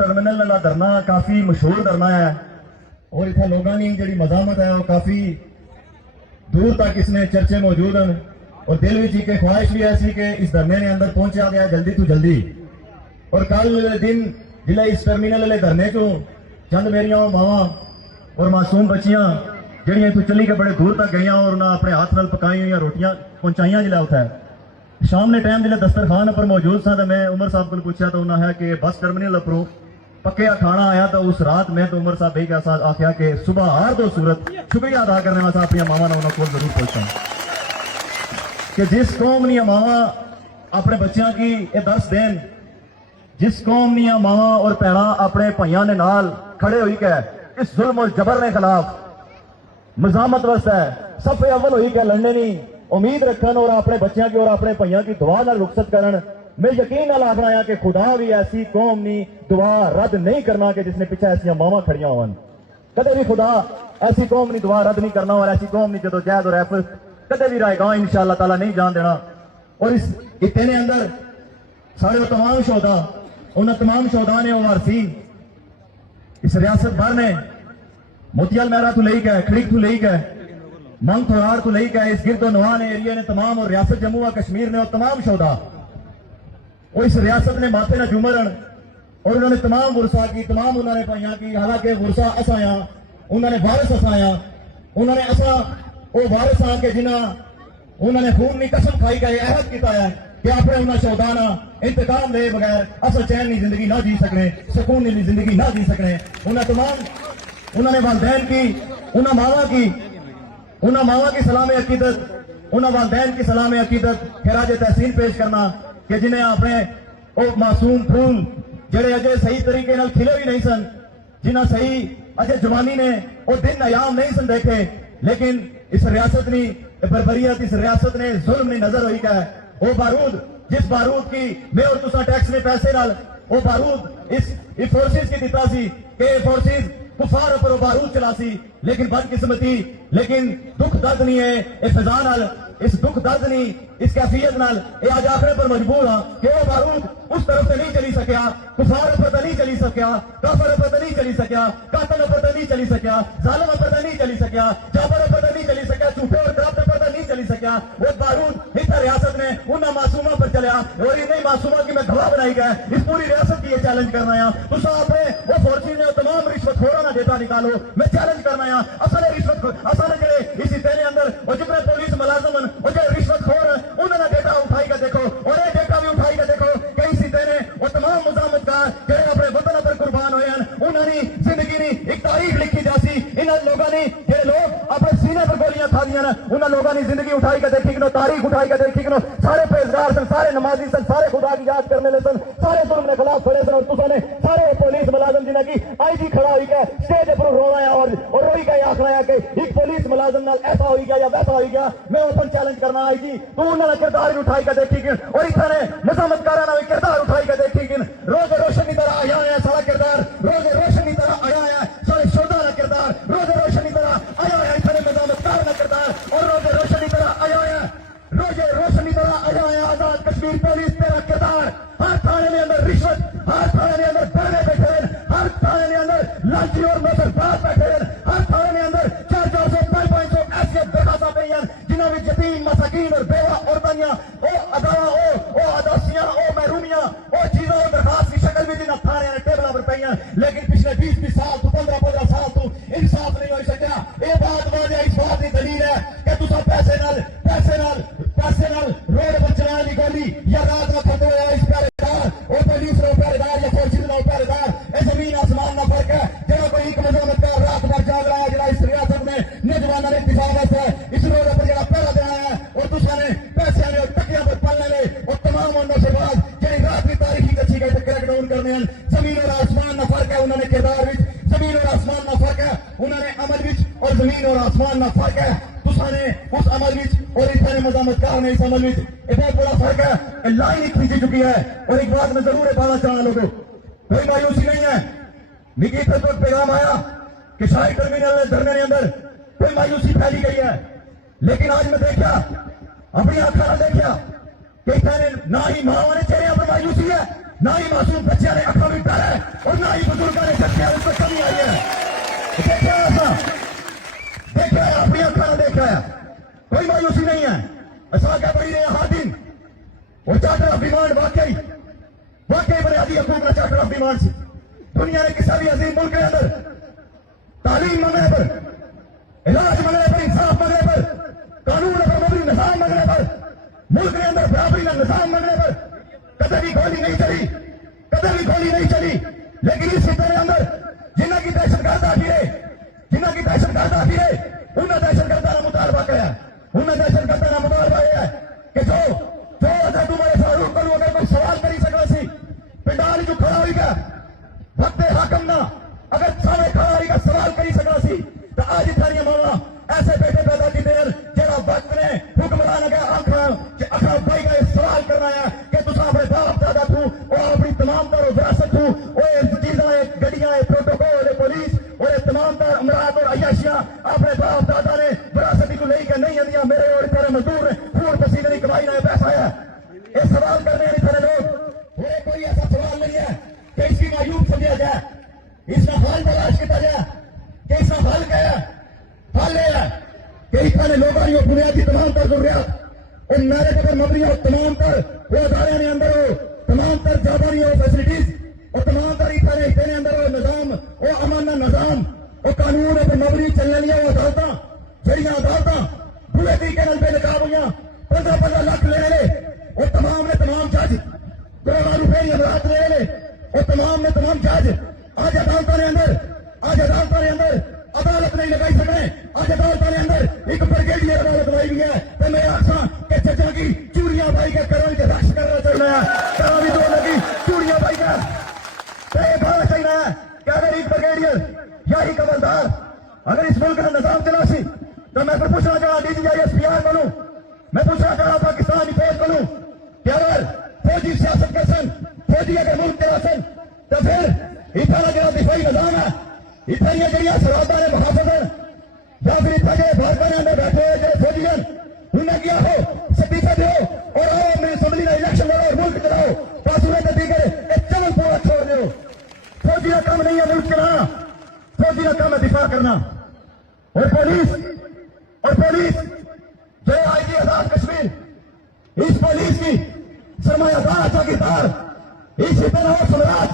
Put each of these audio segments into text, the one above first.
Terminal वाला धरना काफी मशहूर धरना है और इतना लोगों की जी मजामत है वो काफी दूर तक इसने चर्चे मौजूद हैं और दिल में की ख्वाहिश भी ऐसी कि इस धरने के अंदर पहुंचा गया जल्दी तो जल्दी। और कल दिन जिले इस टर्मिनल वाले धरने चो चंद मेरिया मावां और मासूम बच्चियां जड़ियां इतों चली के बड़े दूर तक गई और उन्हें अपने हाथ नाल पकाई हुई रोटियां पहुंचाइया जिला उठा शाम के टाइम जिले दस्तरखान पर मौजूद सा तो मैं उमर साहब को पूछा तो उन्हें है कि बस टर्मिनल उपरों पक्या खाना आया तो उस रात में तो उमर साहब यही आख्या कि सुबह हर दो सूरत शुक्रिया अदा करने वास्ते अपनी मावां ने उन्होंने को जरूर पहुंचा कि जिस कौम नी मावां अपने बच्चों की ये दर्श देन, जिस कौम नी मावां और भैणा अपने भाइयों ने नाल खड़े हुई के इस जुल्म और जबर के खिलाफ मजामत वास्ते सफे अव्वल हुई के लड़ने नहीं उम्मीद रखन और अपने बच्चों की और अपने भाइयों की दुआ नाल रुखसत करन। मैं यकीन नाल आखना है कि खुदा भी ऐसी कौम नी दुआ रद्द नहीं करना कि जिसने पीछे ऐसी मावां खड़ियां होवन। कदे भी खुदा ऐसी कौम नी दुआ रद्द नहीं करना और ऐसी कौम नी जदोजहद और एफर्ट कदे भी रायगां इंशाअल्लाह ताला नहीं जान देना। और इस इत्ते ने अंदर सारे तमाम शोधा उन्हें तमाम शोधा ने वारसी इस रियासत भर ने मोतियाल मेहरा तो लेके खड़ीक तो लेके मंग थोरार तो लेके इस गिरदो नवा ने एरिया ने तमाम और रियासत जम्मू व कश्मीर ने और तमाम शोधा वो इस रियासत ने माथे न जुमरन और उन्होंने तमाम वर्षा की तमाम उन्होंने पाइया की। हालांकि वर्षा असाया उन्होंने वारिस असाया उन्होंने असा वो वारिस आके जिन्हें उन्होंने खून की कसम खाई का अहद किया है कि अपने उन्हें शौदाना इंतकाम दे बगैर असल चैन की जिंदगी ना जी सकने सुकून की जिंदगी ना जी सकने। उन्हें तमाम उन्होंने वालदैन की उन्हें मावा की सलाम अकीदत उन्हें वालदैन की सलाम अकीदत खिराज तहसीन पेश करना कि जिन्हें अपने वो मासूम फूल जड़े अजय सही तरीके नाल खिले भी नहीं सन, जिन्हें सही अजय जवानी ने वो दिन अयाम नहीं सन देखे, लेकिन इस रियासत ने बरबरियत इस रियासत ने जुल्म ने नजर हुई का है। वो बारूद जिस बारूद की मैं और तुसा टैक्स में पैसे नाल वो बारूद इस फोर्सेस की दिता सी कि फोर्सेस कुफार पर बारूद चला सी, लेकिन बदकिस्मती लेकिन दुख दर्द नहीं है इस फिजा नाल इस दुख दर्द नहीं इस कैफियत नाल आज आखिर पर मजबूर हाँ कि वो बारूद उस तरफ से नहीं चली सकिया, कुफार पर तो नहीं चली सकिया, काफर पर तो नहीं चली सकिया, कातल पर तो नहीं चली सकिया, जालिम पर तो नहीं चली सकिया, जाबर पर तो नहीं चली सकिया, झूठे और करप्ट पर तो नहीं चली सकिया। वो बारूद इस रियासत ने उन मासूमों पर चलिया और इन्हीं मासूमों की मैं गवाह बनाई गया इस पूरी रियासत की ये चैलेंज करना है। तुम अपने वो फोर्सेस ने तमाम रिश्वतखोरों का डेटा निकालो, मैं चैलेंज करना है असल रिश्वत असल जे इस हिस्से के अंदर और जितने पुलिस मुलाजम और जो रिश्वतखोर उन्होंने डेटा उठाई का देखो और ये डेटा भी उठाई का देखो कि इस हिस्से ने वो तमाम मुजामतगार जो अपने वतन पर कुर्बान हुए हैं उन्होंने जिंदगी ने एक तारीख लिखी जासी। इन लोगों ने जो लोग अपने सीने पर गोलियां खा दिया ना उन्होंने लोगों ने जिंदगी उठाई का देखी कि तारीख उठाई का देखी कि सारे परहेजगार सन, सारे नमाजी सन, सारे खुदा की याद करने ले सन, सारे जुल्म के खिलाफ खड़े सन और तुसाने सारे पुलिस मुलाजम जिन्हें की आईजी खड़ा हुई गया स्टेज पर रोना है और रोई का आखना है कि एक पुलिस मुलाजम नाल ऐसा हो गया या वैसा हो गया। मैं ओपन चैलेंज करना आईजी तू उन्होंने किरदार उठाई का देखी कि और इतने मजामतकारा ने किरदार उठाई का देखी कि रोज रोशन की तरह आया है सारा किरदार रोज रोशन की तरह आया है सारे शोधा का किरदार रोज रोशन की तरह आया है इतने मजामतकार का किरदार और रोज रोशन की तरह आया है रोज रोशन की तरह आया है आजाद कश्मीर पुलिस तेरा किरदार। हर थाने के अंदर रिश्वत, हर थाने के अंदर बहने बैठे, हर थाने के अंदर लाठी और मोटरबाज बैठे, हर थाने के अंदर 400 500 ऐसी दरखास्तां पई हैं जिन्होंने भी यतीम मसाकीन और बेवा औरतां ओ अदासियां ओ महरूमियां ओ चीजों और दरखास्त की शक्ल में जिन्हें थाने ने टेबलों पर पई हैं, लेकिन पिछले 20 साल तो 15 साल तो इंसाफ नहीं हो सकिया। ये बात वाजह इस बात की दलील है कि तुसा पैसे नाल रोड पर चलाने की गोली या रात में खत्म होया इस पहरेदार और पुलिस रो पहरेदार या फौजी रो पहरेदार ये जमीन आसमान का फर्क है। जो कोई एक मजामतकार रात भर जाग रहा है जरा इस रियासत में नौजवानों ने इंतजाम है इस रोड पर जरा पहरा देना है और तुसाने पैसे ने और टकिया पर पलने ले और तमाम उन्होंने से बाद जी रात की तारीखी कच्ची गई क्रैकडाउन करने हैं। जमीन और आसमान का फर्क है उन्होंने किरदार भी जमीन और आसमान का फर्क है उन्होंने अमल भी और जमीन और आसमान का फर्क है। तुसाने उस अमल में और इतने मजामतकार ने इस अमल में बहुत बड़ा फर्क है। लाइन एक खींची चुकी है और एक बात मैं जरूर बताना चाहना लोगों कोई मायूसी नहीं है। निकी तो पैगाम आया कि शाही टर्मिनल धरने के अंदर कोई मायूसी फैली गई है, लेकिन आज मैं देखा अपनी आंखों देखा कि इतने ना ही मां ने चेहरे पर मायूसी है نہ ہی معصوم بچے نے اکھا بھی ڈر ہے اور نہ ہی بزرگوں نے جھٹکے اس میں کمی آئی ہے. دیکھا ایسا دیکھا ہے, اپنی اکھا نے دیکھا ہے, کوئی مایوسی نہیں ہے. ایسا کیا پڑھی رہے ہر دن وہ چارٹر آف ڈیمانڈ واقعی بنیادی حقوق کا چارٹر آف ڈیمانڈ سے دنیا نے کسی بھی عظیم ملک کے اندر تعلیم منگنے پر, علاج منگنے پر, انصاف منگنے پر, قانون پر مبنی نظام منگنے پر, ملک کے اندر برابری کا نظام منگنے پر کدے بھی گولی نہیں چلی. لیکن اس خطے کے اندر جنہ کی دہشت گرد آتی ہے انہیں دہشت گردہ کا مطالبہ کیا, انہیں دہشت گردہ کا مطالبہ یہ ہے کہ جو حضرت عمر فاروق کو اگر کوئی سوال کری سکا سی پنڈال جو کھڑا ہوئی گا وقت حاکم نہ اگر سامنے کھڑا ہوئی گا سوال کری سکا سی تو آج اتنی ماوا ایسے بیٹے پیدا کی دیر جہاں وقت نے حکمران اگر اکھا بائی کا سوال کرنا ہے کہ تصا اپنے باپ دادا تھو اور اپنی تمام تر وراثت تھو اور چیزاں گڈیاں پروٹوکول پولیس اور تمام تر امراض اور عیاشیاں اپنے باپ دادا نے وراثتی کو لے کے نہیں آدیاں میرے اور تیرے مزدور خون پسینے کی کمائی نہ پیسہ ہے. یہ سوال کرنے والے سارے لوگ وہ کوئی ایسا سوال نہیں ہے کہ اس کی معیوب سمجھا جائے, اس کا حل تلاش کیا جائے کہ اس کا حل کیا ہے. حل یہ ہے کہ اتنے لوگوں کی بنیادی تمام تر ضروریات اور میرٹ پر مبنی اور تمام تر وہ ادارے نے اندر ہو, تمام تر زیادہ نہیں ہو فیسلٹیز اور تمام تر اتنے اندر ہو نظام وہ امن نظام اور قانون پر مبنی چلنے لیا وہ عدالت جہاں عدالت بڑے طریقے بے نقاب ہوئی 15 لاکھ لے لے اور تمام نے تمام جج 2 لاکھ روپے کی امرات لے لے اور تمام نے تمام جج آج عدالتوں نے اندر عدالت نہیں لگائی سکے. آج عدالتوں نے اندر ایک برگیڈیئر عدالت لائی ہوئی ہے تو میں آخا کہ ججوں کی چوڑیاں بھائی کے کرن کے رش کرنا چاہیے کرا بھی دو لگی چوڑیاں بھائی کا بڑا چاہیے کہ اگر ایک برگیڈیئر یا ایک حوالدار اگر اس ملک کا نظام چلا سی تو میں پھر پوچھنا چاہا D G I S P R بنوں, میں پوچھنا چاہا پاکستانی فوج بنوں کہ اگر فوجی سیاست کر سن فوجی اگر ملک چلا سن تو پھر اتنا جڑا دفاعی نظام ہے اتنی جہاں سرحدوں نے محافظ ہیں یا پھر اتنا جی بھارت کے اندر بیٹھے ہوئے جو فوجی ہیں انہیں کیا ہو سٹیفا دو اور آؤ اپنی اسمبلی کا الیکشن لڑو اور ملک چلاؤ پاسورے کے دیگر ایک چمن پورا چھوڑ دو. فوجی کا کام نہیں ہے ملک چلانا, فوجی کا کام ہے دفاع کرنا. اور پولیس جو آئی جی آزاد کشمیر اس پولیس کی سرمایہ دار چوکیدار اسی طرح سمراج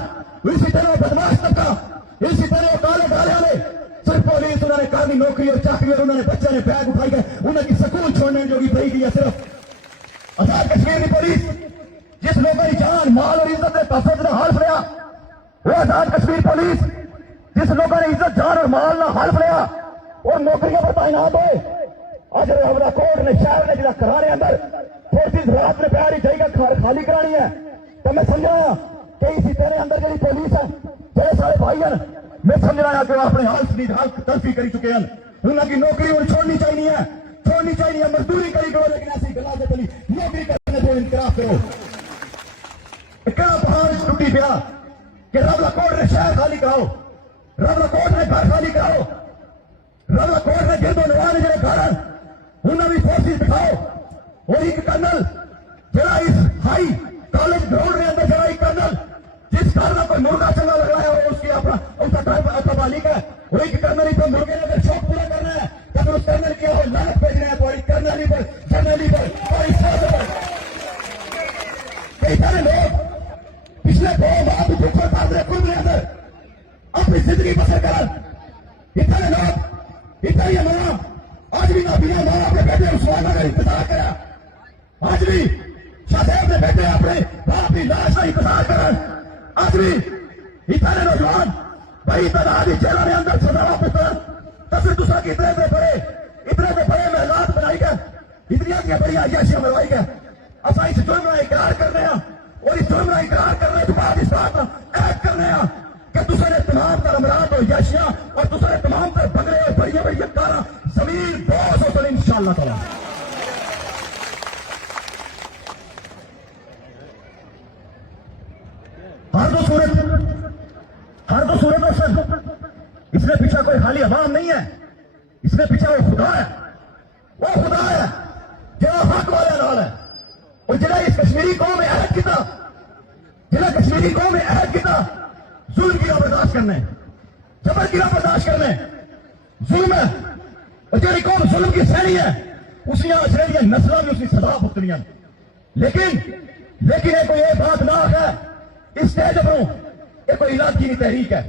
اسی طرح بدماش طبقہ اسی طرح کالے ڈالے نے صرف پولیس انہوں نے کامی نوکری اور چاکری اور انہوں نے بچے نے بیگ اٹھائی گئے انہوں کی سکول چھوڑنے جو بھی پڑی گئی ہے. صرف آزاد کشمیر کی پولیس جس لوگوں کی جان مال اور عزت نے تحفظ نہ حالف لیا وہ آزاد کشمیر پولیس جس لوگوں نے عزت جان اور مال نہ حالف لیا اور نوکریوں پر تعینات ہوئے. آج حملہ کوٹ نے شہر نے جہاں کرانے اندر فورسز رات میں پیاری چاہیے خالی کرانی ہے تو میں سمجھایا کہ اسی تیرے اندر جی پولیس ہے بڑے سارے بھائی ہیں میں سمجھایا کہ وہ اپنے حال تلفی کری چکے ہیں انہوں کی نوکری اور چھوڑنی چاہیے مزدوری کری کرو لیکن ایسی گلا سے چلی نوکری کرنے سے انقراف کرو. کہاں پہاڑ ٹوٹی پیا کہ ربلا کوٹ نے شہر خالی کراؤ, ربلا کوٹ نے گھر خالی کراؤ, ربلا کوٹ نے گرد و نواز جڑے گھر انہوں بھی فورسز دکھاؤ. اور ایک کرنل جڑا اس ہائی کالج گراؤنڈ کے اندر جڑا ایک کرنل جس کارن کوئی مرغا چنگا لگ رہا ہے اور اس کی اپنا مالک ہے وہ ایک کرنل ہی مرغے نے اگر شوق پورا کرنا ہے تو پھر اس کرنل کیا ہو لانت بھیجنا ہے تھوڑی کرنل پر جنرلی پر تھوڑی سیاست پر. کئی سارے لوگ پچھلے 2 ماہ بھی بھوکے پاس رہے خود کے اندر اپنی زندگی بسر کر اتنے لوگ اتنی ماں آج بھی نابینا ماں اپنے بیٹے عثمان کا انتظار کرا, آج بھی شاہ صاحب نے بیٹے اپنے باپ کی لاش کا انتظار کرا, آج بھی اتنے نوجوان بھائی تعداد جیلوں کے اندر سزا پتر تو پھر دوسرا کی اتنے بڑے محلات بنائی گئے اتنی بڑی عیاشیاں بنوائی گئے. اصا اس جرم کا اقرار کرنے ہیں اور اس جرم کا اقرار کرنے کے بعد اس بات کا عہد کرنے ہیں کہ دوسرے تمام تر امراض اور عیاشیاں اور دوسرے تمام تر بگڑے اور بڑی کارا زمین بہت ہو سکے انشاءاللہ تعالی. ہر دو صورت سر اس میں پیچھے کوئی خالی عوام نہیں ہے, اس میں پیچھے وہ خدا ہے جو حق والے نال ہے اور جنہیں اس کشمیری قوم میں عہد کیا جنہیں کشمیری قوم نے عہد کیا ظلم کی برداشت کرنے جبر کی برداشت کرنے ظلم ہے اور جی قوم ظلم کی سہنی ہے اس نے آسٹریلیا نسلوں میں اس کی سزا بھگتنی لیکن یہ کوئی بات نہ ہے اس اسٹیج پر یہ کوئی علاقائی تحریک ہے